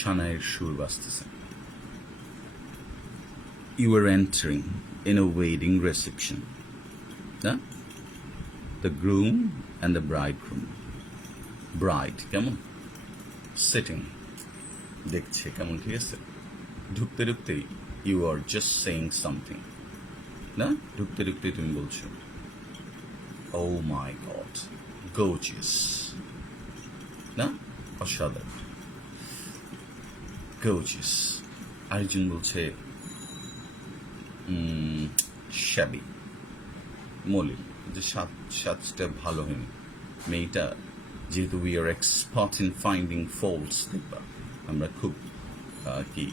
সানাইয়ের সুর বাজতেছে। You are entering in a wedding reception. না? The groom and the bridegroom. Bride কেমন? Sitting. দেখছে কেমন, ঠিক আছে? ঢুকতে ঢুকতেই you are just saying something. না? ঢুকতে ঢুকতেই তুমি বলছো, Oh my God, gorgeous. না? অসাধারণ। Gorgeous. আরেকজন বলছে শ্যাবি, মলিন, যে সাজটা ভালো হয়নি। মেয়েটা যেহেতু we are expert in finding faults, দেখবা আমরা খুব কি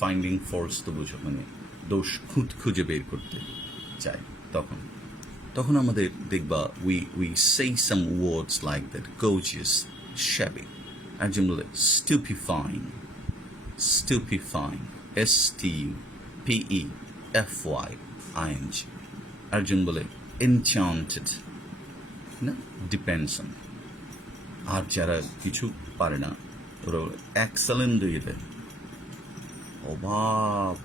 ফাইন্ডিং ফল্টস তো বুঝো, মানে দোষ খুঁজে বের করতে চাই, তখন আমাদের দেখবা we say some words like that, gorgeous, shabby. একজন বলে stupefying, stupefying, একজন বলে enchanted, না, depends on. আর যারা কিছু পারে না ওরা বলে excellent দিয়ে দেয়, অবাক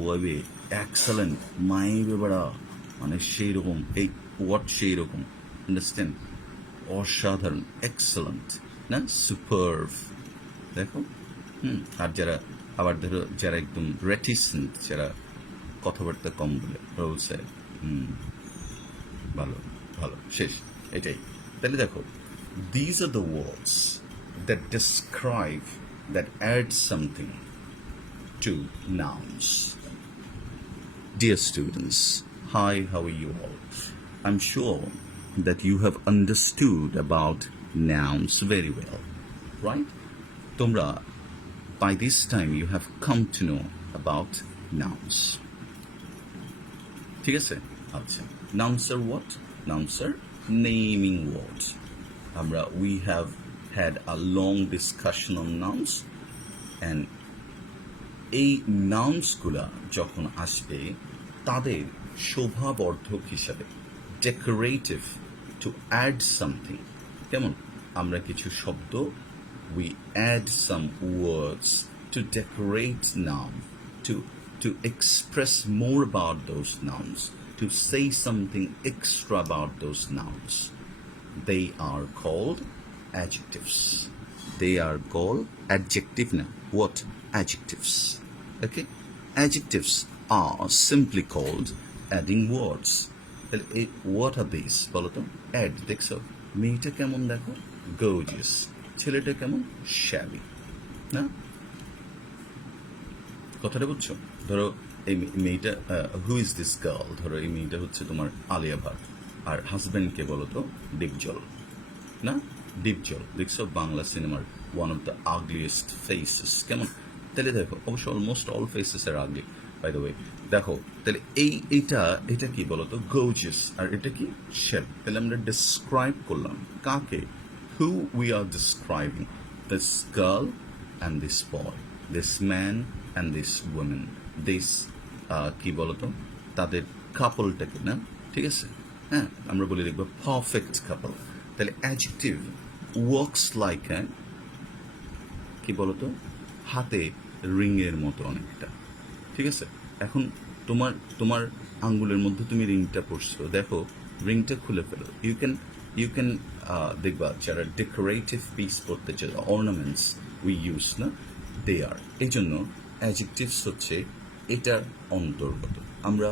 ওয়াবে excellent, মাইবে বড়া, মানে সেই রকম, এই ওয়াট সেই রকম, আন্ডারস্ট্যান্ড, অসাধারণ, এক্সেলেন্ট, না, সুপারভ। দেখো, আর যারা আবার ধরো যারা একদম রেটিসেন্ট, যারা কথাবার্তা কম বলে, ওরা বলছে ভালো ভালো, শেষ, এটাই। তাহলে দেখো, these are the words that describe, that add something to nouns. Dear students, hi, how are you all? I'm sure that you have understood about nouns very well, right? Tomra, by this time you have come to know about nouns. ঠিক আছে? আচ্ছা, nouns are what? Nouns are naming words. We have had a long discussion on nouns, and এই নাউন্সগুলা যখন আসবে তাদের শোভাবর্ধক হিসাবে, decorative, to add something, কেমন আমরা কিছু শব্দ, we add some words to decorate noun, to express more about those nouns, to say something extra about those nouns. They are called adjectives. They are called adjective now. What? Adjectives. Okay? Adjectives are simply called adding words. What are these? বলো তো, add, দেখছো মেয়েটা কেমন, দেখো gorgeous, ছেলেটা কেমন shabby, না, কথাটা বুঝছো? ধরো এই মেয়েটা, হু ইজ দিস গার্ল, ধরো এই মেয়েটা হচ্ছে তোমার আলিয়া ভাট, আর হাজব্যান্ডকে বলো তো ডিপজল, না, ডিপজল, দেখছো বাংলা সিনেমার one of the ugliest faces, কেমন? তাহলে দেখো, অবশ্য almost all faces are ugly, by the way. দেখো তাহলে এটা কি বলতো, গর্জিয়াস, আর এটা কি শেপ। তাহলে আমরা ডিসক্রাইব করলাম কাকে, who we are describing, this girl and this boy, this man and this women, this কি বলতো তাদের কাপলটাকে, না, ঠিক আছে? হ্যাঁ, আমরা বলে দেখবো পারফেক্ট কাপল। তাহলে অ্যাডজেক্টিভ ওয়ার্কস লাইক, কি বলতো, হাতে রিংয়ের মতো অনেকটা, ঠিক আছে? এখন তোমার আঙ্গুলের মধ্যে তুমি রিংটা পরছো, দেখো রিংটা খুলে ফেলো, ইউ ক্যান দেখবা যারা ডেকোরেটিভ পিস করতে চায়, অর্নামেন্টস উই ইউজ, না, দে আর, এই জন্য অ্যাডজেক্টিভস হচ্ছে এটার অন্তর্গত। আমরা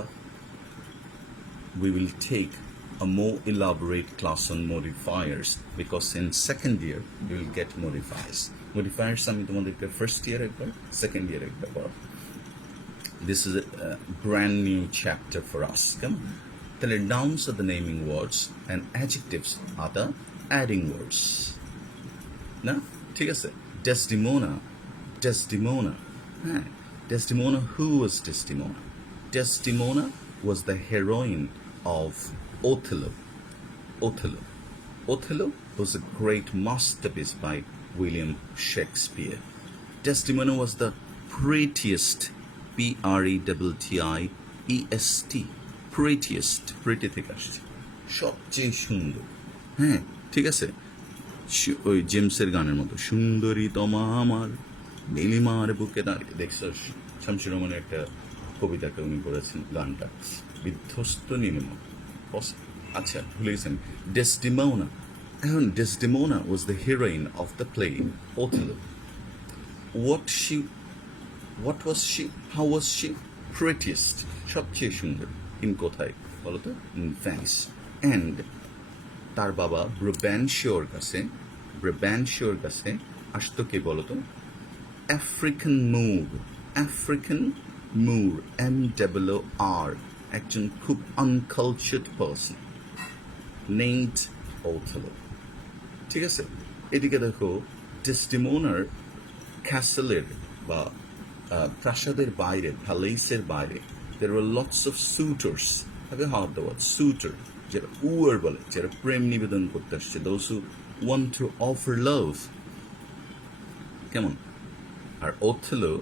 we will take a more elaborate class on modifiers, because in second year you will get modifiers. Modifiers আমি তোমাদেরকে first year একবার, second year একবার পড়াবো। This is a brand new chapter for us. Come on. তাহলে nouns are the naming words and adjectives are the adding words. না, ঠিক আছে? Desdemona, হ্যাঁ, Desdemona, who was Desdemona? Desdemona was the heroine of Othello. Othello was a great masterpiece by William Shakespeare. Desdemona was the prettiest, prettiest, pretty থেকে আসছে, সবচেয়ে সুন্দর, হ্যাঁ, ঠিক আছে? ওই জেমসের গানের মতো, সুন্দরী তমা আমার নীলিমার বুকে দাঁড়িয়ে। দেখছো শামসুর রহমানের একটা কবিতাকে উনি করেছেন গানটা, বিধ্বস্ত নীলিমা। আচ্ছা ভুলে গেছেন ডেসডিমোনা। এখন Desdemona was the heroine of the play Othello. What was she? How was she? Prettiest. সবচেয়ে সুন্দর। ইন কোথায় বলতো? In Venice. অ্যান্ড তার বাবা ব্রাবানশিওর কাছে আসতো কে বলতো? আফ্রিকান মুর, MOOR, একজন খুব আনকালচার্ড পার্সন নেমড ওথেলো। ঠিক আছে, এদিকে দেখো ডেসডিমোনার ক্যাসেলের বা প্রাসাদের বাইরে, প্যালেসের বাইরে, there were lots of suitors. Have you heard the word suitor? যেটা উয়ার বলে, যারা প্রেম নিবেদন করতে আসছে, those who want to offer love. কেমন? আর Othello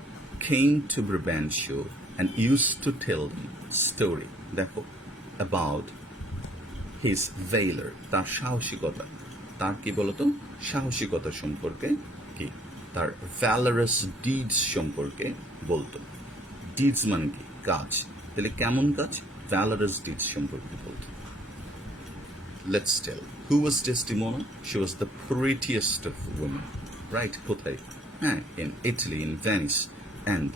came to Brabantio and used to tell them story, দেখো, about his valor, তার সাহসিকতা, তার কি বলতো সাহসিকতা সম্পর্কে, কি তার ভ্যালারাস ডিডস সম্পর্কে বলতো। ডিডস মানে কি? কাজ। তাহলে কেমন কাজ? ভ্যালারাস ডিডস সম্পর্কে বলতো। Let's tell. Who was Desdemona? She was the prettiest of women. Right? কোথায়? হ্যাঁ, in Italy, in Venice. And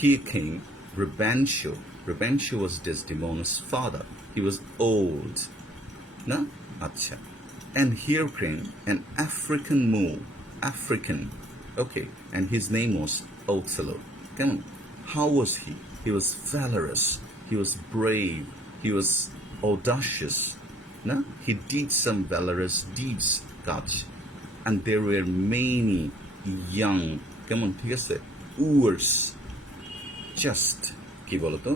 here came Brabantio. Brabantio was Desdemona's father. He was old. না? আচ্ছা। And here came an African Moor. African. Okay, and his name was Othello. Come on. How was he? He was valorous. He was brave. He was audacious. No? He did some valorous deeds, কাজ. And there were many young, come on, ঠিক আছে, wooers just, কি বলতো,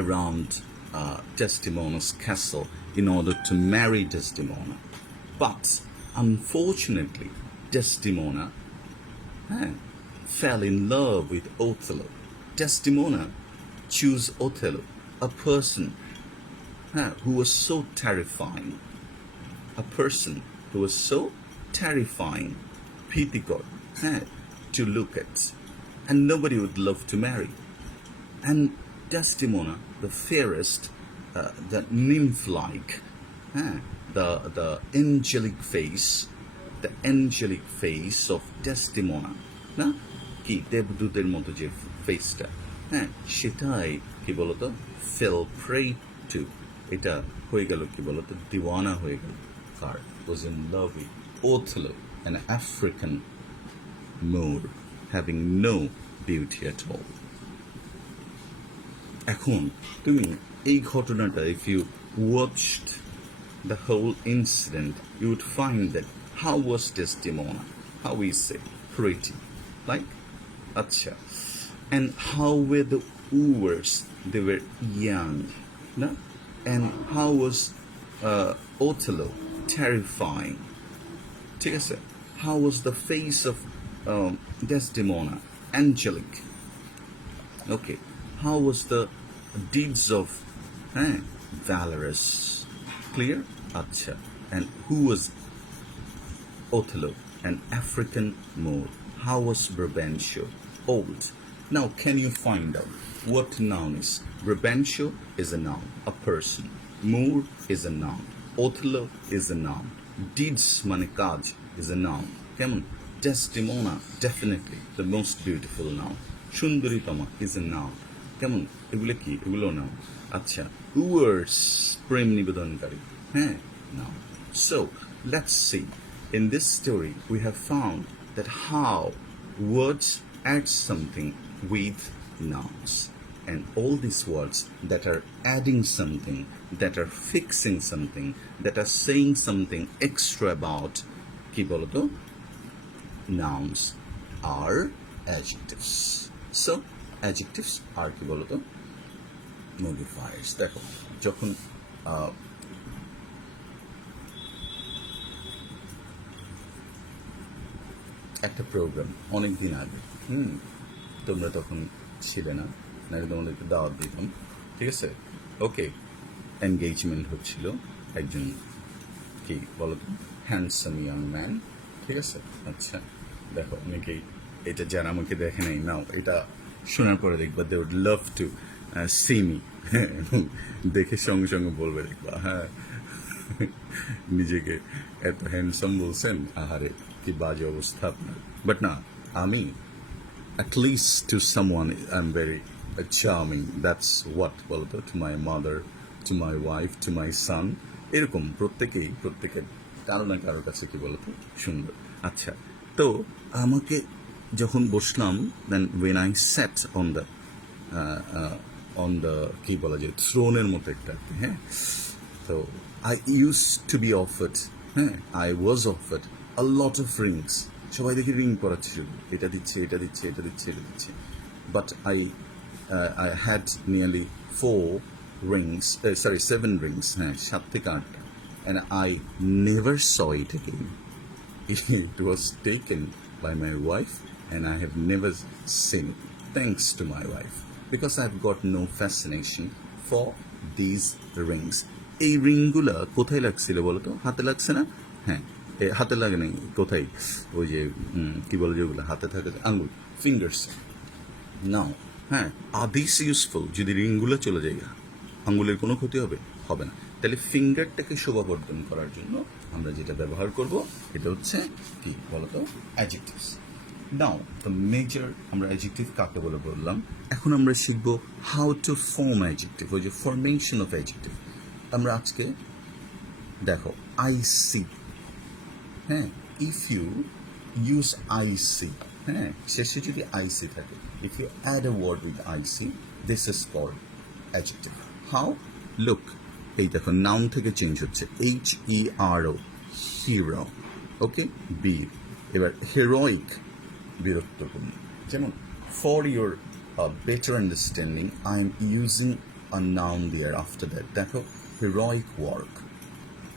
around Desdemona's castle in order to marry Desdemona. But unfortunately, Desdemona fell in love with Othello. Desdemona chose Othello, a person who was so terrifying. A person who was so terrifying, Pitikor, to look at. And nobody would love to marry. And Desdemona, the fairest, the nymph-like, the angelic face of Desdemona, না কি দেবদূতের মতো যে ফেসটা, সেটাই কি বলতো fell prey to, এটা হয়ে গেল কি বলতো দিওয়ানা হয়ে গেল। কার? was in love with Othello, an African Moor having no beauty at all. এখন তুমি এই ঘটনাটা, if you watched the whole incident, you would find that how was Desdemona? How we say pretty, like, acha. And how were the wooers? They were young, no? And how was Othello? Terrifying. ঠিক আছে? How was the face of Desdemona? Angelic. Okay. How was the deeds of valorous? Clear? Acha. And who was Othello? An African Moor. How was Brabantio? Old. Now, can you find out what noun is? Brabantio is a noun, a person. Moor is a noun. Othello is a noun. Deeds manikaj is a noun. Kemun? Desdemona, definitely the most beautiful noun. Shundaritama is a noun. কেমন? এগুলো কি? এগুলো নাও। আচ্ছা, wooers, Prem নিবেদনকারী, now. So, let's see. In this story, we have found that how words add something with nouns. And all these words that are adding something, that are fixing something, that are saying something extra about কি বলতো nouns are adjectives. So, adjectives are কি বলতো modifiers. দেখো, যখন একটা programme অনেক দিন আগে, তোমরা তখন ছিলে না, নাকি তোমাদেরকে দাওয়াত দিতাম, ঠিক আছে, ওকে, এনগেজমেন্ট হচ্ছিল একজন কি বলো তো, হ্যান্ডসাম ইয়াং ম্যান, ঠিক আছে। আচ্ছা দেখো, অনেকেই এটা যারা আমাকে দেখে নাই নাও, এটা শোনার পরে দেখবা they would love to see me, দেখে সঙ্গে সঙ্গে বলবে দেখবা, হ্যাঁ নিজেকে এত হ্যান্ডসাম বলছেন, আহারে কি বাজে অবস্থা আপনার। বাট না, আমি at least to someone I'm very charming. That's what বলতো, to my mother, to my wife, to my son, এরকম প্রত্যেকের কারো না কারোর কাছে কি বলতো সুন্দর। আচ্ছা, তো আমাকে যখন বসলাম, দেন when I sat on the কি বলা যায় থ্রোনের মতো একটা, হ্যাঁ, তো I used to be offered, হ্যাঁ, I was offered a lot of rings. সবাই দেখি রিং পরাচ্ছে, শুধু এটা দিচ্ছে, এটা দিচ্ছে, এটা দিচ্ছে, এটা দিচ্ছে। But I had nearly 7 rings, হ্যাঁ, 7 থেকে 8টা, and I never saw it again. It was taken by my wife and I have never seen it, thanks to my wife, because I've got no fascination for these rings. এই রিংগুলা কোথায় লাগছিল বলো তো? হাতে লাগছে না? হ্যাঁ, হাতে লাগে নাই, কোথায়? ওই যে কি বলে যেগুলো হাতে থাকে, আঙুল, ফিঙ্গার্স। নাও, হ্যাঁ, আর দিস ইউজফুল? যদি রিংগুলো চলে যায়, আঙুলের কোনো ক্ষতি হবে? হবে না। তাহলে ফিঙ্গারটাকে শোভাবর্ধন করার জন্য আমরা যেটা ব্যবহার করব, এটা হচ্ছে কি বলতো, অ্যাডজেক্টিভস। নাও দ্য মেজর, আমরা অ্যাডজেক্টিভ কাকে বলে বললাম। এখন আমরা শিখবো হাউ টু ফর্ম অ্যাডজেক্টিভ, ওই যে ফরমেশন অফ অ্যাডজেক্টিভ। আমরা আজকে দেখো আই সি, হ্যাঁ, if you use I C, হ্যাঁ, শেষে যদি আই সি থাকে, if you add a word with I C, this is called adjective. How? Look, এই দেখো নাউন থেকে চেঞ্জ হচ্ছে, HERO, হিরো, ওকে, বি। এবার হেরোইক, বিরক্তপূর্ণ। যেমন for your better understanding I am using a noun there after that. দেখো, heroic work,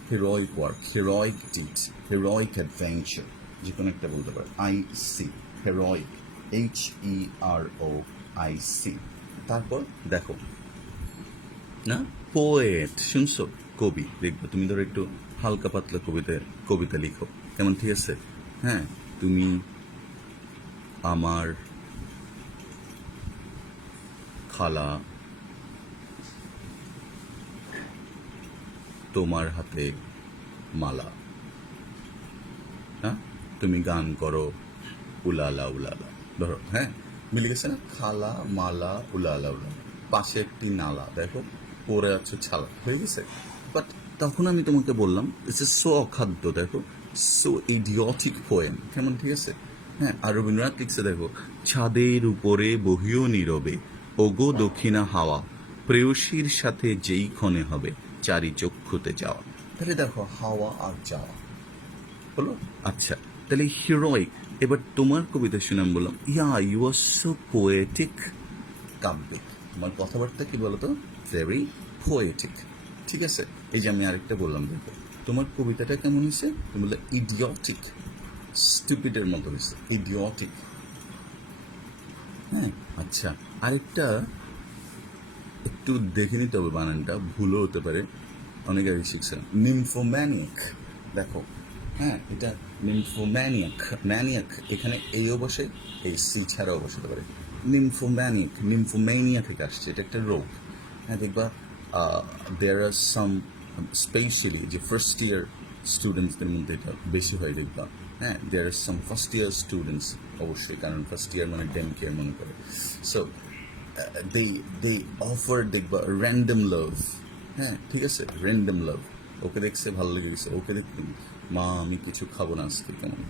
heroic work, heroic deeds, heroic adventure, যে কোনো একটা বলতে পারো। I C, heroic, HEROIC। তারপর দেখো না, পোয়েট, শুনছো, কবি। দেখবে তুমি ধরো একটু হালকা পাতলা কবিতা লিখো, কেমন, ঠিক আছে, হ্যাঁ, তুমি আমার খালা, তোমার হাতে মালা, হ্যাঁ, তুমি গান করো উলালা উলালা, ধরো, হ্যাঁ, মিলে গেছে না, খালা, মালা, উলালা উলালা, পাশে একটি নালা, দেখো পড়ে আছে ছালা, হয়ে গেছে। বাট তখন আমি তোমাকে বললাম ইটস এ সো অখাদ্য, দেখো, সো ইডিয়টিক পোয়েম, কেমন, ঠিক আছে, হ্যাঁ। আর রবীন্দ্রনাথ লিখছে, দেখো, ছাদের উপরে বহিও নীরবে, ওগো দক্ষিণা হাওয়া, প্রেয়সীর সাথে যেই ক্ষণে হবে চারি চক্ষুতে যাওয়া। তাহলে দেখো, হাওয়া আর যাওয়া হলো। আচ্ছা, তাহলে হিরোইক। এবার তোমার কবিতা শুনে আমি বললাম, yeah you are so poetic, কাব্যিক, তোমার কথাবার্তা কি বলতো, ভেরি পোয়েটিক, ঠিক আছে। এই যে আমি আরেকটা বললাম, দেখো তোমার কবিতাটা কেমন হয়েছে, তুমি বললে ইডিয়টিক, স্টুপিডের মতো হয়েছে, ইডিয়টিক, হ্যাঁ। আচ্ছা, আরেকটা একটু দেখে নিতে হবে, বানানটা ভুলও হতে পারে, অনেক আগে শিখছিলাম, নিমফোম্যানিয়াক, দেখো, হ্যাঁ, এটা নিমফোম্যানিয়াক, ম্যানিয়াক এখানে এইও বসে, এই সি ছাড়াও বসাতে পারে। নিমফোম্যানিয়াক, নিমফোম্যানিয়া থেকে আসছে, এটা একটা রোগ, হ্যাঁ, দেখবা দেয়ার আর সাম, স্পেশালি যে ফার্স্ট ইয়ার স্টুডেন্টসদের মধ্যে এটা বেশি হয়, দেখবা, হ্যাঁ, দেয়ার আর সাম ফার্স্ট ইয়ার স্টুডেন্টস, অবশ্যই, কারণ ফার্স্ট ইয়ার মানে ডেম কেয়ার মনে করে। সো they offer, দেখবা, র্যান্ডম লাভ, হ্যাঁ, ঠিক আছে, র্যান্ডম লাভ, ওকে দেখছে ভালো লেগে গেছে, ওকে দেখতে, মা আমি কিছু খাবো না আজকে, কেমন,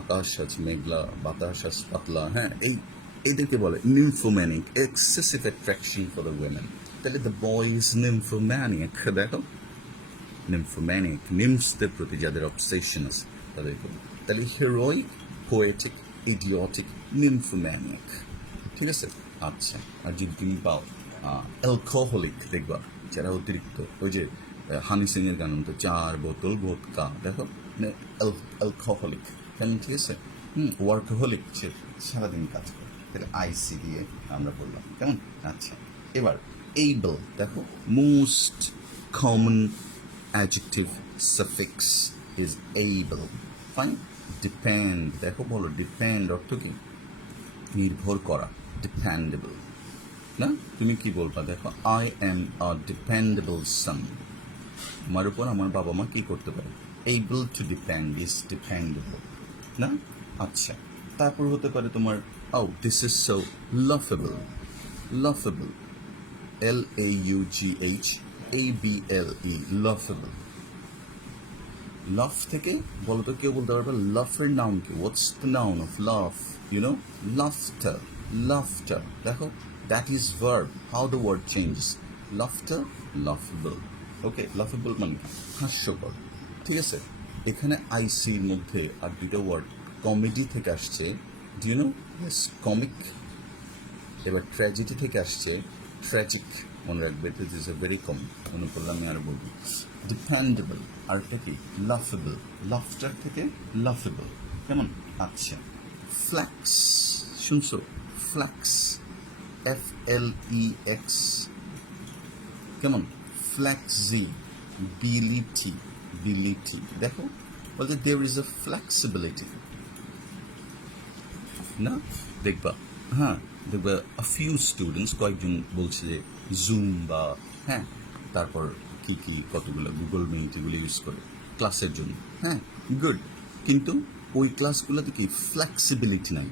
আকাশ আজ মেঘলা, বাতাস আজ পাতলা, হ্যাঁ, এদেরকে বলে nymphomaniac, excessive attraction for the women. তাহলে দ্য বয় ইজ নিমফোম্যানিক, দেখো, নিমফোম্যানিক, নিমসদের প্রতি যাদের অবসেশন আছে তাদেরকে। তাহলে হিরোইক, পোয়েটিক, ইডিয়টিক, নিমফোম্যানিক, ঠিক আছে। আচ্ছা, আর যদি তুমি পাও অ্যালকোহলিক, দেখবা, যারা অতিরিক্ত, ওই যে হানি সিং এর গান তো 4 বোতল ভোদকা, দেখো, অ্যালকোহলিক, কেমন, ঠিক আছে। ওয়ার্কহলিক, সে সারাদিন কাজ করে, তাহলে আইসি দিয়ে আমরা বললাম, কেমন। আচ্ছা, এবার এইবল, দেখো, most common adjective suffix is able. Fine. Depend, দেখো বলো ডিপেন্ড অর্থ কি? নির্ভর করা, ডিপেন্ডেবল। না, তুমি কি বলবা? দেখো, আই এম আ ডিপেন্ডেবল সান। আমার উপর আমার বাবা মা কি করতে পারে? Able to depend is dependable. না? আচ্ছা, তারপর হতে পারে তোমার দিস ইজ সো লাফেবল। লাফেবল, LAUGHABLE, লাফেবল। লাফ থেকে বলো তো, কেউ বলতে পারবে লাফের নাউন কি? What's the noun of laugh? You know, laughter. Laughter, দেখো that is verb. How the word changes. Laughter, laughable. Okay, laughable মানে হাস্যকর। ঠিক আছে, এখানে আইসির মধ্যে আর দুটো ওয়ার্ড কমেডি থেকে আসছে। Do you know? Yes, comic. এবার ট্র্যাজেডি থেকে আসছে ট্র্যাজিক। মনে রাখবে, this is a very common. মনে করলে আমি আরো বলবো। ডিপেন্ডেবল, আরেকটা কি? লাফেবল। লাফটার থেকে লাফেবল। কেমন? আচ্ছা, ফ্ল্যাক্স, শুনছো? Flax, FLEX। কেমন? ফ্ল্যাক্সি, বিলিটি। বিলিটি, দেখো বলতে দেয়ার ইজ এ ফ্লেক্সিবিলিটি। না, দেখবা, হ্যাঁ দেখবা আ ফিউ স্টুডেন্টস, কয়েকজন বলছে যে জুম বা হ্যাঁ তারপর কি কি কতগুলো গুগল মিট এগুলো ইউজ করে ক্লাসের জন্য। হ্যাঁ, গুড। কিন্তু ওই ক্লাসগুলোতে কি ফ্লেক্সিবিলিটি নাই?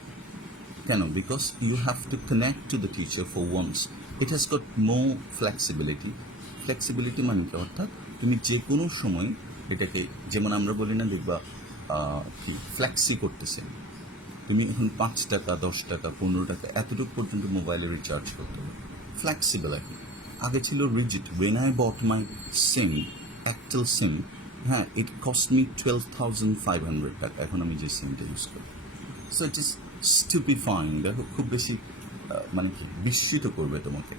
কেন? Because you have to connect to the teacher for once. It has got more flexibility. Flexibility মানে কি? অর্থাৎ তুমি যে কোনো সময় এটাকে, যেমন আমরা বলি না, দেখবা কি ফ্লেক্সি করতেছে। তুমি এখন 5 টাকা, 10 টাকা, 15 টাকা এতটুকু পর্যন্ত মোবাইলে রিচার্জ করতে হবে। ফ্লেক্সিবল এখন। আগে ছিল রিজিড। ওয়েন আই বট মাই সিম, অ্যাক্টেল সিম, হ্যাঁ, ইট কস্ট মি 12,500 টাকা। এখন আমি যে সিমটা ইউজ করি, সো ইট ইজ স্টুপিফাইং। দেখো, খুব বেশি মানে কি বিস্মিত করবে তোমাকে।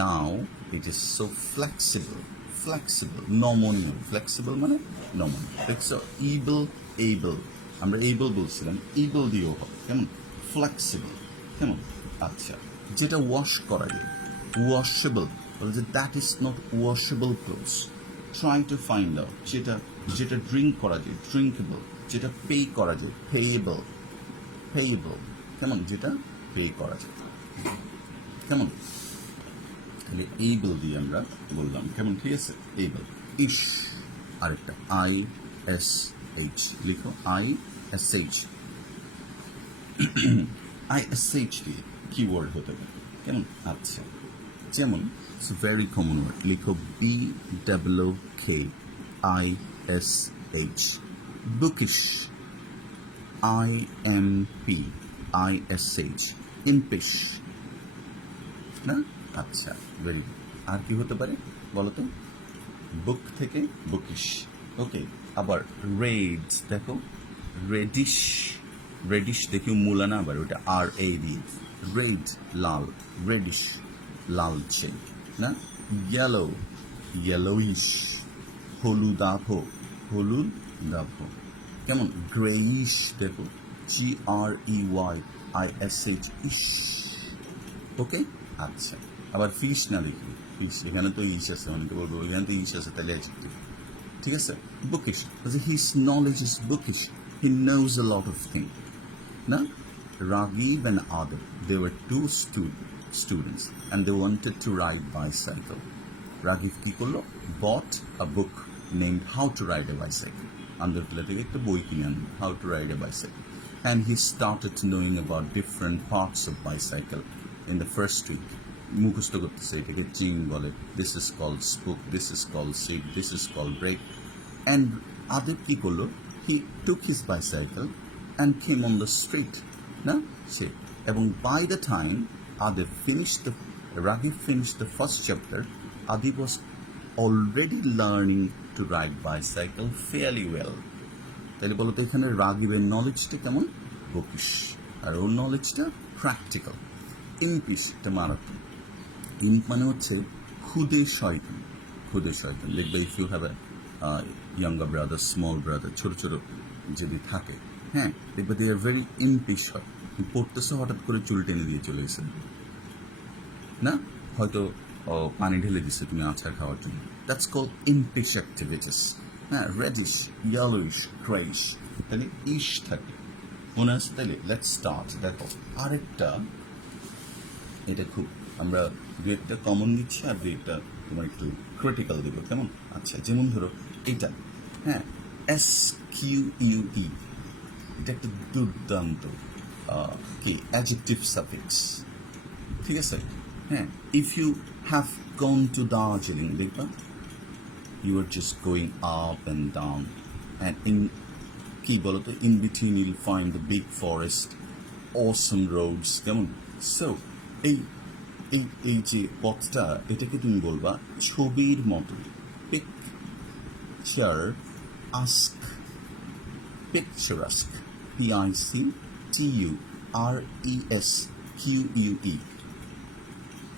Now it is so flexible. Flexible, নমনীয়। ফ্লেক্সিবল মানে নমনীয়। দেখছো, ইবল, এইবল। আমরা এইবল বলছিলাম, ইবল দিয়েও হবে। কেমন? ফ্লেক্সিবল। কেমন? আচ্ছা, যেটা ওয়াশ করা যায়, ওয়াশেবল। বলছে that is not washable clothes. Try to find out. যেটা যেটা ড্রিঙ্ক করা যায়, ড্রিঙ্কেবল। যেটা পে করা যায়, পেয়েবল। পেয়েবল, কেমন? যেটা পে করা যায়। কেমন? তাহলে এইবল দিয়ে আমরা বললাম। কেমন? ঠিক আছে, এইবল। ইশ, আরেকটা ISH লিখো। ISH, ISH দিয়ে কিওয়ার্ড হতে পারে। কেমন? আচ্ছা, যেমন ভেরি কমন ওয়ার্ড লিখো, BOOKISH, বুকিশ। IMPISH, ইম্পিশ। না? আচ্ছা, ভেরি গুড। আর কি হতে পারে বলো তো? বুক থেকে বুকিশ। ওকে, আবার রেডস, দেখো রেডিশ। রেডিশ দেখিও মূলা না, আবার ওটা RAD। রেড, লাল। রেডিশ, লালচে। না? Yellow, yellowish. হলুদাভ, হলুদাভ। কেমন? গ্রেইশ, দেখো GREYISH, ইশ। ওকে, আচ্ছা। আবার ফিশ না দেখি, ফিশ এখানে তো ইস আছে, অনেকে বলবো এখানে তো ইস আছে, তাহলে অ্যাডজেক্টিভ। ঠিক আছে, bookish. His knowledge is bookish, he knows a lot of thing. না? Raghib and Adil, they were two students and they wanted to ride bicycle. Raghib কি করলো? Bought a book named How to Ride a Bicycle. Andarkilla থেকে একটা বই কিনে আনলো, How to Ride a Bicycle. And he started knowing about different parts of bicycle in the first week. মুখস্থ করতেছে, এটাকে চিং বলে, this is called spoke, this is called seat, this is called brake. And Adib কী করলো? He took his bicycle and came on the street. না? সে, এবং by the time Adib finished the, Ragib finished the first chapter, Adib was already learning to ride bicycle fairly well. তাহলে বলো তো, এখানে রাগিবের নলেজটা কেমন? বুকিশ। আর ওর নলেজটা প্র্যাকটিক্যাল। ইম্পিশ, এটা মারাত্মক। ইম্প মানে হচ্ছে খুদে শয়তান। খুদে শয়তান। দেখবে if you have a younger brother, small brother, ছোটো ছোটো যদি থাকে, হ্যাঁ, দেখবে দে আর ভেরি ইম্পিশ হয়। পড়তেছে, হঠাৎ করে চুল টেনে দিয়ে চলে গেছে। না? হয়তো পানি ঢেলে দিচ্ছে তুমি আচার খাওয়ার জন্য, দ্যাটস কল্ড ইমপিশ অ্যাক্টিভিটিস। হ্যাঁ, রেডিশ, ইয়েলোইশ, গ্রেইশ, তাহলে ইশ থাকে, মনে আছে? তাহলে লেটস স্টার্ট। দেখো আরেকটা, এটা খুব আমরা দু একটা কমন নিচ্ছি আর দু একটা তোমার একটু ক্রিটিক্যাল দেবো, কেমন? আচ্ছা, যেমন ধরো এটা, হ্যাঁ, SQUE, এটা একটা দুর্দান্ত কি অ্যাডজেক্টিভ সাফিক্স, ঠিক আছে? হ্যাঁ, if you have gone to Darjeeling, দেখবা you are just going up and down, and in কি বলতো, in between you'll find the big forest, awesome roads, কেমন? সো এই এই এই যে পথটা, এটাকে তুমি বলবা ছবির মতো, পিকচার আস্ক, পিকচারাস্ক, PICTURESQUE,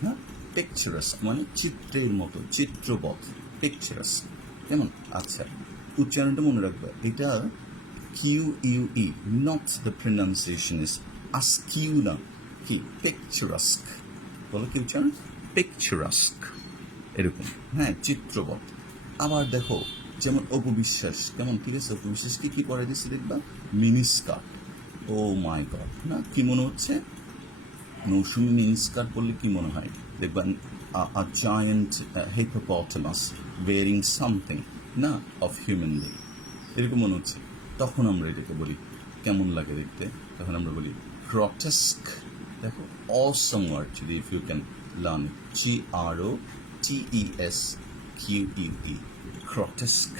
হ্যাঁ, পিকচারাস্ক মানে চিত্রের মতো, চিত্রপথ, পিকচারাস্ক, কেমন? আচ্ছা, উচ্চারণটা মনে রাখবে, এটা QUE, not the pronunciation is askew না, কি পিকচারাস্ক, বলো কি উচ্চারণ? পিকচারাস্ক, এরকম, হ্যাঁ, চিত্রপথ। আবার দেখো যেমন অপবিশ্বাস, কেমন? ঠিক আছে, অপবিশ্বাসকে কি পরে দিচ্ছে দেখবা, মিনিস্কার্ট। ও মাই গড, না কি মনে হচ্ছে? মৌসুমি মিনিস্কার্ট বললে কি মনে হয়? দেখবা a giant hippopotamus wearing something, না, of human leg, এরকম মনে হচ্ছে। তখন আমরা এটাকে বলি, কেমন লাগে দেখতে? তখন আমরা বলি গ্রটেস্ক। দেখো অসম ওয়ার্ড, যদি if you can learn, GROTESQUE, grotesque.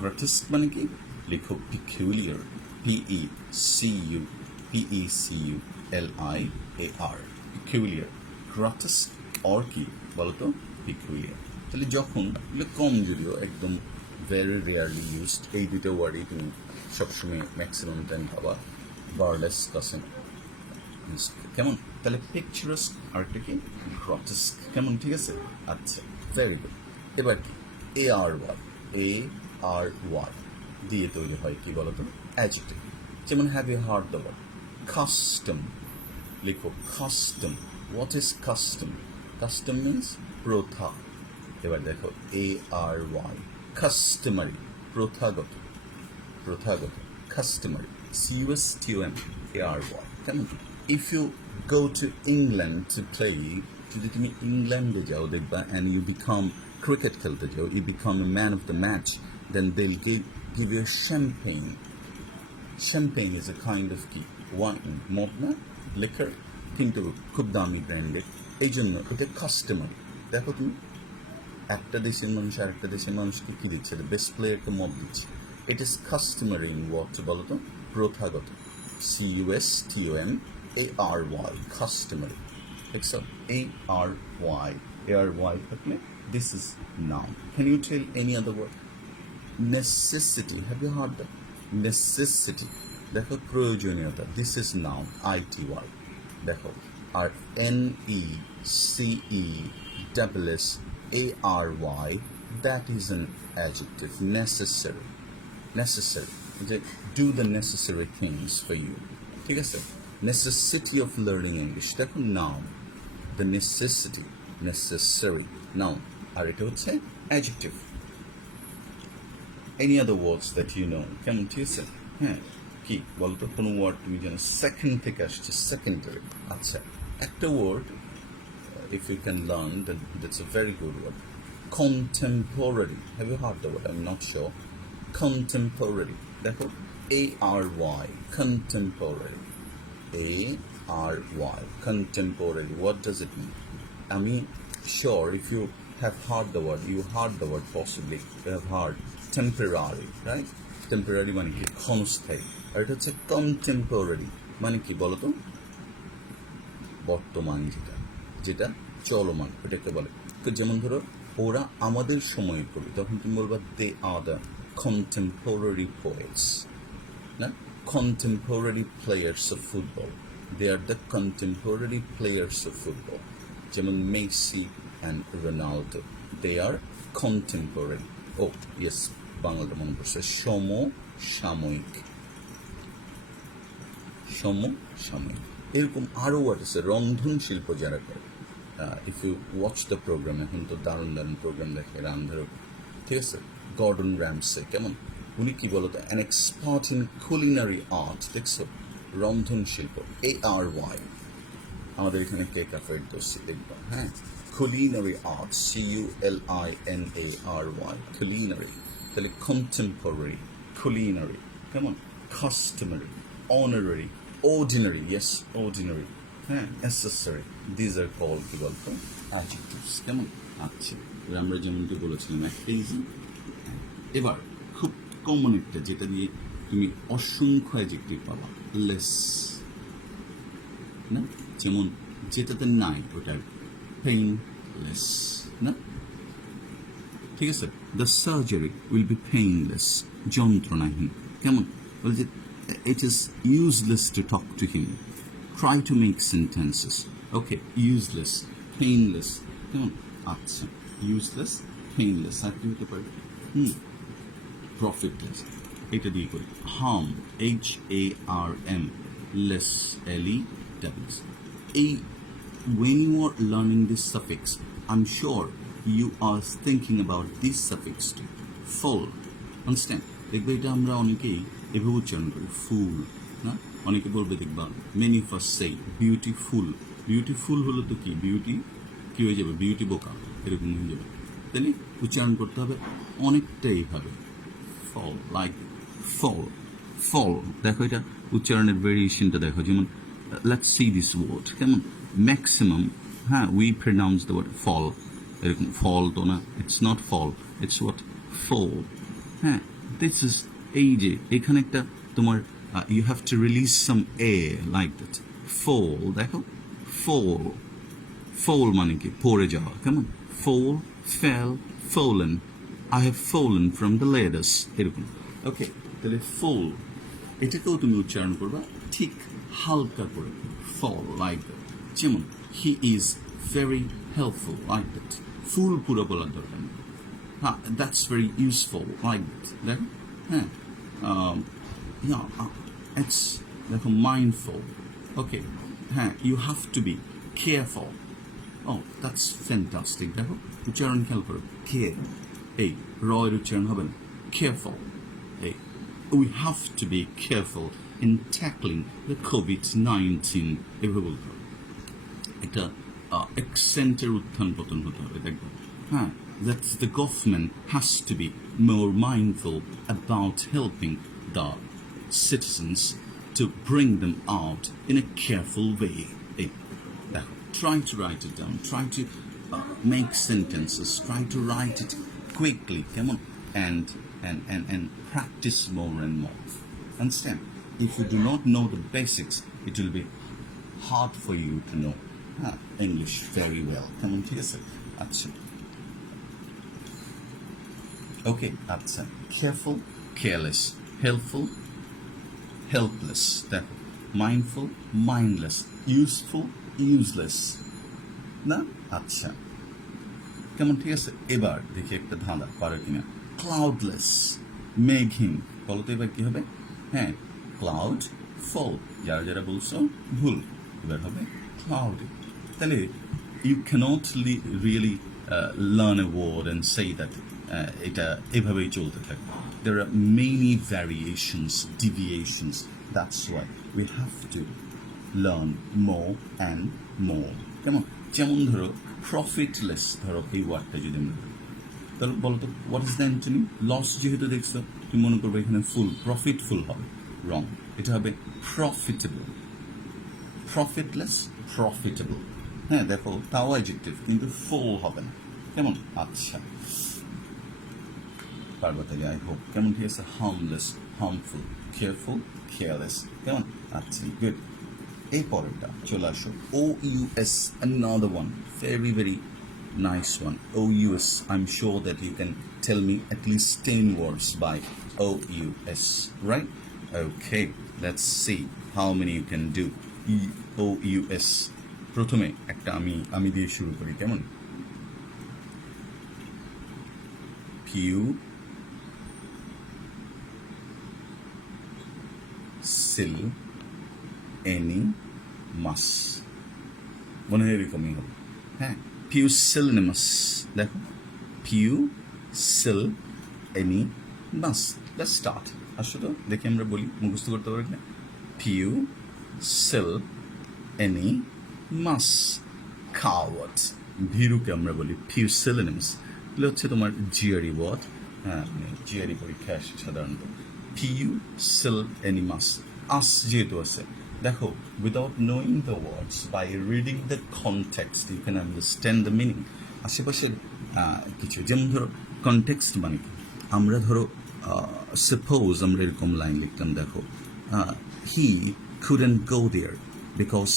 Grotesque মানে কি? লিখো peculiar, PECULIAR, peculiar, grotesque, or কি বলতো, পিকুলিয়ার। তাহলে যখন এগুলো কম, যদিও একদম ভেরি রেয়ারলি ইউজড, এই দুটো ওয়ার্ডই তুমি সবসময় ম্যাক্সিমাম টাইম পাবা, বারলেস কাসেন, কেমন? তাহলে পিকচারাস্ক আর একটা কি, গ্রটেস্ক, কেমন? ঠিক আছে, আচ্ছা, ভেরি গুড। এবার কি, ARY দিয়ে তৈরি হয় কি বলতো, অ্যাডজেক্টিভ। যেমন have you heard the word custom, লিখো custom. What is custom? Custom means প্রথা। এবার দেখো ARY, কাস্টমারি, প্রথাগত, প্রথাগত, কাস্টমারি, CUSTOMARY, কেমন? If you go to England to play, যদি তুমি ইংল্যান্ডে যাও দেখবা, অ্যান্ড ইউ বিকাম ক্রিকেট খেলতে যাও, you become a man of the match, then they'll give you champagne. Champagne is a kind of কি, ওয়াইন, মদ না, লিকার, কিন্তু খুব দামি ব্র্যান্ডের, এই জন্য এটা কাস্টমারি। দেখো তুমি, একটা দেশের মানুষ আর একটা দেশের মানুষকে কি দিচ্ছে, বেস্ট প্লেয়ারকে মদ দিচ্ছে। It is customary in what, বলো তো, প্রথাগত, CUSTOMARY, কাস্টমারি। দেখছো, ARY থাকলে this is noun. Can you tell any other word? Necessity, have you heard that? Necessity, দেখো প্রয়োজনীয়তা, দিস ইজ নাউন, ITY। দেখো আর NECESSARY, that is an adjective, necessary, necessary, যে do the necessary things for you, ঠিক আছে? necessity of learning English, দেখো noun, the necessity, necessary, noun, আর এটা হচ্ছে adjective। any other words that you know, কেমন? ঠিক আছে, হ্যাঁ, কি বলতো, কোনো ওয়ার্ড তুমি জানো সেকেন্ড থেকে আসছে, সেকেন্ডারি। আচ্ছা, একটা word if you can learn, then that's a very good word, contemporary. Have you heard the word? I'm not sure. Contemporary, দেখো ARY, contemporary, ARY, contemporary. What does it mean? I mean, sure, if you have heard the word, you heard the word, possibly you have heard temporary, right? Temporary মানে কি, ক্ষণস্থায়ী। আর এটা হচ্ছে contemporary মানে কি বলতো, বর্তমান, যেটা যেটা চলমান, এটাকে বলে। তো যেমন ধরো, ওরা আমাদের সময়ের কবি, তখন তুমি বলবা they are the contemporary poets, না, contemporary players of football, they are the contemporary players of football. যেমন Messi and Ronaldo, they are contemporary. Oh yes, বাংলাটা মনে পড়ছে, সমসাময়িক, সমসাময়িক। এরকম আরও ওয়ার্ড আছে, রন্ধন শিল্প যারা করে, if you watch the programme, এখন তো দারুণ দারুণ প্রোগ্রাম দেখে, ঠিক আছে, গর্ডন র্যামসে, কেমন উনি কি বলতো, an expert in culinary art, দেখছো, রন্ধন শিল্প, ARY, আমাদের এখানে কেক ক্যাফের দোষী দেখবা, হ্যাঁ, কুলিনারি আর্ট, CULINARY, কুলিনারি, তাহলে কন্টেম্পোরারি, কুলিনারি, কেমন, customary, honorary, ordinary, yes ordinary, হ্যাঁ, অ্যাসেসরি, দিজ আর কল কি বলতো অ্যাডজেক্টিভস, কেমন। আচ্ছা, এবার আমরা যেমনটি বলেছিলাম একটা ইজি। এবার খুব কমন একটা, যেটা দিয়ে তুমি অসংখ্য অ্যাডজেক্টিভ পাবা, লেস, না, যেমন যেটাতে নাই ওটার পেইনলেস, না, ঠিক আছে, the surgery will be painless, যন্ত্রণাহীন, কেমন, বলছে it is useless to talk to him, try to make sentences, okay, useless, painless, কেমন, আচ্ছা, ইউজলেস, পেইনলেস, আর কি হতে পারে, প্রফিটলেস, এটা দিয়ে করি, হার্ম, HARM, লেস, LES, এই, when you are learning this suffix, I'm sure you are thinking about this suffix too, full, understand, দেখবে এটা আমরা অনেকেই এভাবে উচ্চারণ করি, ফুল, না, অনেকে বলবে দেখবা, many of us say beautiful, beautiful হলো তো কি, বিউটি কি হয়ে যাবে, বিউটি বোকা এরকম হয়ে যাবে, তাহলে উচ্চারণ করতে হবে অনেকটা এইভাবে, ফল, লাইক ফল, ফল, দেখো এটা উচ্চারণের ভেরিয়েশনটা দেখো, যেমন লেটস সি দিস ওয়ার্ড, কেমন, ম্যাক্সিমাম, হ্যাঁ, we pronounce the word fall, এরকম ফল তো না, it's not fall, it's what, fall, হ্যাঁ, দিস ইজ, এই যে এখানে একটা তোমার, you have to release some a like that, fall, দেখো, ফল, ফল মানে কি, পড়ে যাওয়া, কেমন, fall, fell, fallen, I have fallen from the ladders, এরকম, ওকে, তাহলে ফল, এটাকেও তুমি উচ্চারণ করবা ঠিক হালকা করে, ফল, লাইক দ্যাট, যেমন he is very helpful, like that, full পুরো বলার দরকার নেই, হ্যাঁ, that's very useful, like that, দেখো, হ্যাঁ, ইটস, দেখো, মাইন্ডফুল, ওকে, হ্যাঁ, you have to be careful, Oh, that's fantastic. দেখো উচ্চারণ খেয়াল করো, কেয়ার, এই রয়ের উচ্চারণ হবে না, কেয়ারফুল, এই, we have to be careful in tackling the COVID-19, এভাবে বলতে হবে, এটা অ্যাকসেন্টের উত্থান পতন হতে হবে, দেখবো, হ্যাঁ, that the government has to be more mindful about helping the citizens to bring them out in a careful way, এই, দেখো, try to write it down, try to make sentences, try to write it quickly, come on, and practice more and more, understand, if you do not know the basics, it will be hard for you to know English very well, come on, ঠিক আছে, আচ্ছা, okay, আচ্ছা, careful, careless, helpful, helpless, দেখো, mindful, mindless, useful, useless, না, আচ্ছা, কেমন, ঠিক আছে, এবার দেখি একটা ধাঁধা পারো কিনা, ক্লাউডলেস, মেঘহীন, বলো তো এবার কি হবে, হ্যাঁ, ক্লাউড, ফল, যারা যারা বলছো ভুল, এবার হবে ক্লাউডি, তাহলে you can't really learn a word and say that এটা এভাবেই চলতে থাকবে, there are many variations, deviations, that's why we have to learn more and more, কেমন, যেমন ধরো প্রফিটলেস, ধরো এই ওয়ার্ডটা যদি আমরা, তাহলে বলো তো হোয়াট ইজ দ্য অ্যান্টনি, লস যেহেতু দেখছো তুমি মনে করবে এখানে ফুল, প্রফিটফুল হবে, রং, এটা হবে প্রফিটেবল, প্রফিটলেস, প্রফিটেবল, হ্যাঁ, দেখো তাও অ্যাডজেক্টিভ কিন্তু ফুল হবে না, কেমন, আচ্ছা, পারবো তাই, আই হোপ, কেমন, ঠিক আছে, হার্মলেস, হার্মফুল, কেয়ারফুল, কেয়ারলেস, কেমন, আচ্ছা, গুড, এই পরেরটা চলে আসো, OUS, another one, very very nice one, OUS, I'm sure that you can tell me at least 10 words by OUS, right, okay, let's see how many you can do, OUS, প্রথমে একটা আমি দিয়ে শুরু করি, কেমন, পিউ সিল এনি মাস, মনে হয় এরকমই হবে, হ্যাঁ, পিউসিলিনামাস, দেখো, pusillanimous. Let's start. আসো তো দেখি আমরা বলি, মুখস্থ করতে পারি না। Pusillanimous coward. ভীরুকে আমরা বলি ফিউসিলিনিমস। এগুলো হচ্ছে তোমার জিআরই ওয়ার্ড। হ্যাঁ, জিআরই পরীক্ষা আসে সাধারণত। ফিউসিল এনিমাস, আস যেহেতু আছে, দেখো, without knowing the words, by reading the context you can understand the meaning. আশেপাশের কিছু, যেমন ধরো কনটেক্সট মানে কি, আমরা ধরো সাপোজ আমরা এরকম লাইন লিখলাম, দেখো, হি couldn't go there because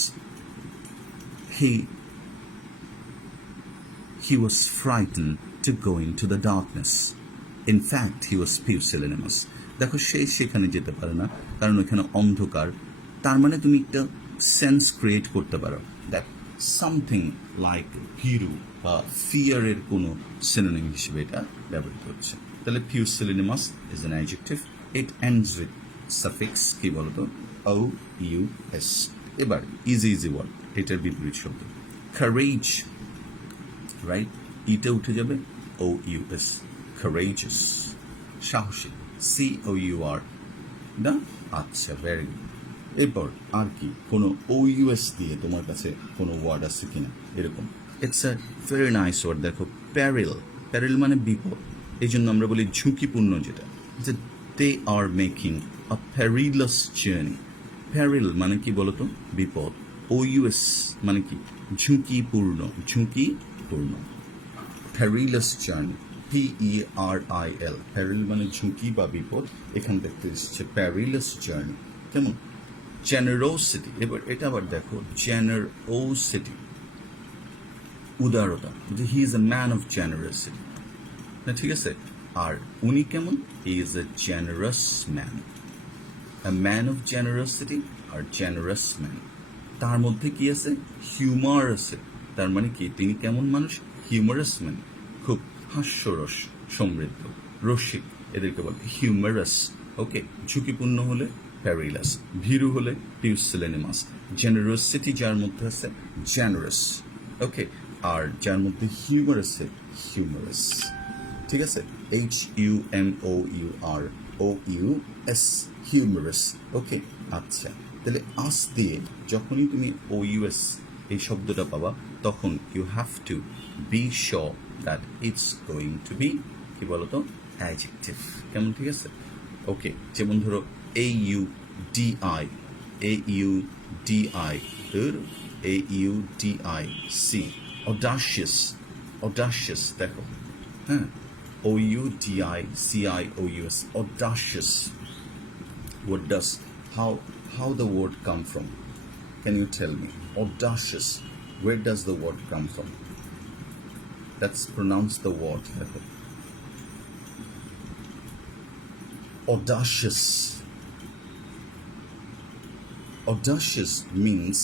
he was frightened to go into the darkness. In fact, he was pusillanimous. দেখো, সে সেখানে যেতে পারে না কারণ ওখানে অন্ধকার। তার মানে তুমি একটা সেন্স ক্রিয়েট করতে পারো দ্যাট সামথিং লাইক ভীরু বা ফিয়ারের কোনো সিনোনিম হিসেবে এটা ব্যবহৃত হচ্ছে। তাহলে pusillanimous is an adjective, it ends with suffix, কি বলতো, ও ইউ এস। এবার ইজি ওয়ার্ড, এটার বিপরীত শব্দ কারেজ, রাইট, ইটা উঠে যাবে, ও ইউ এস, কারেজাস, সাহসী, সি ও ইউ আর, না? আচ্ছা, ভেরি গুড। এরপর আর কি কোনো ও ইউএস দিয়ে তোমার কাছে কোনো ওয়ার্ড আছে কিনা এরকম? It's a very nice word. দেখো, প্যারিল, প্যারিল মানে বিপদ, এই জন্য আমরা বলি ঝুঁকিপূর্ণ, যেটা যে they are making a perilous journey. Peril মানে কি বলতো, বিপদ। ও ইউএস মানে কি, ঝুঁকিপূর্ণ, ঝুঁকিপূর্ণ। প্যারিলাস জার্নি, PERIL, প্যারিল মানে ঝুঁকি বা বিপদ, এখান থেকে এসেছে প্যারিলাস জার্নি। কেমন? জেনারোসিটি, এবার এটা আবার দেখো, জেনারোসিটি, উদারতা, যে he is a man of generosity, না? ঠিক আছে। আর উনি কেমন? He is a generous man. A man of generosity আর জেনারাস ম্যান, তার মধ্যে কি আছে? হিউমার আছে। তার মানে কি, তিনি কেমন মানুষ? হিউমারাস ম্যান, খুব হাস্যরস সমৃদ্ধ, রসিক, এদেরকে বলে হিউমারাস। ওকে, ঝুঁকিপূর্ণ হলে প্যারিলাস, ভীরু হলে পিউসিলেনিমাস, জেনারোসিটি যার মধ্যে আছে জেনারাস, ওকে, আর যার মধ্যে হিউমার আছে হিউমারাস। ঠিক আছে, HUMOUR, হিউমারাস। ওকে, আচ্ছা, তাহলে আস দিয়ে যখনই তুমি OUS এই শব্দটা পাবা, তখন you have to be sure that it's going to be, কি বলতো, অ্যাডজেক্টিভ। কেমন? ঠিক আছে। ওকে, যেমন ধরো AUDIC, audacious, দেখো, হ্যাঁ, OUDICIOUS, audacious. What does, how the word come from? Can you tell me? Audacious, where does the word come from? Let's pronounce the word. Audacious means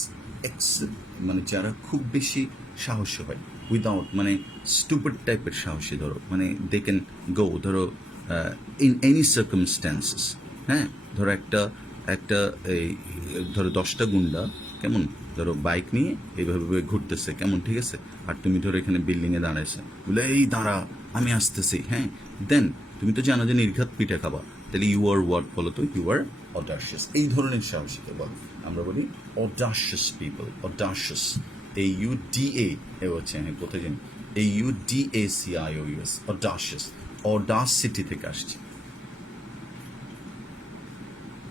মানে যারা খুব বেশি সাহসী হয়, উইদাউট মানে স্টুপিড টাইপের সাহসী, ধরো মানে দে ক্যান গো, ধরো ইন এনি সার্কামস্ট্যান্সেস। হ্যাঁ, ধরো একটা এই ধরো 10টা গুন্ডা, কেমন, ধরো বাইক নিয়ে এইভাবে ঘুরতেছে, কেমন? ঠিক আছে, আর তুমি ধরো এখানে বিল্ডিংয়ে দাঁড়াইছে, বলে এই দাঁড়া আমি আসতেছি, হ্যাঁ, দেন তুমি তো জানো যে নির্ঘাত পিঠে খাবা, তাহলে ইউ আর ওয়ার্ড বলো তো, ইউ আর অডাশিয়াস। এই ধরনের সাহসীকে বল, আমরা বলি অডাশিয়াস পিপল, অডাশিয়াস, AUDA, এ হচ্ছে, হ্যাঁ, কোথায় জানি, AUDACIOUS, অডাশিয়াস, অডাসিটি থেকে আসছে,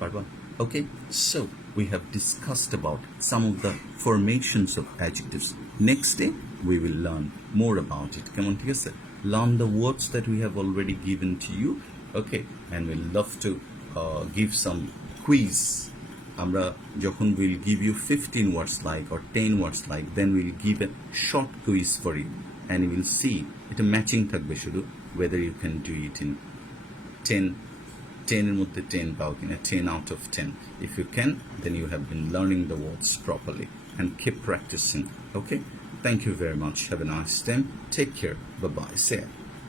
পারবা? Okay, so we have discussed about some of the formations of adjectives. Next day we will learn more about it. Come on, ঠিক আছে? Learn the words that we have already given to you. Okay, and we'll love to give some quiz. আমরা যখন we'll give you 15 words like or 10 words like, then we'll give a short quiz for you, and you will see এটা matching থাকবে শুধু, whether you can do it in 10 এর মধ্যে 10 পাও কিনা, 10 out of 10. If you can, then you have been learning the words properly, and keep practicing. Okay, thank you very much. Have a nice time. Take care. Bye bye. See ya.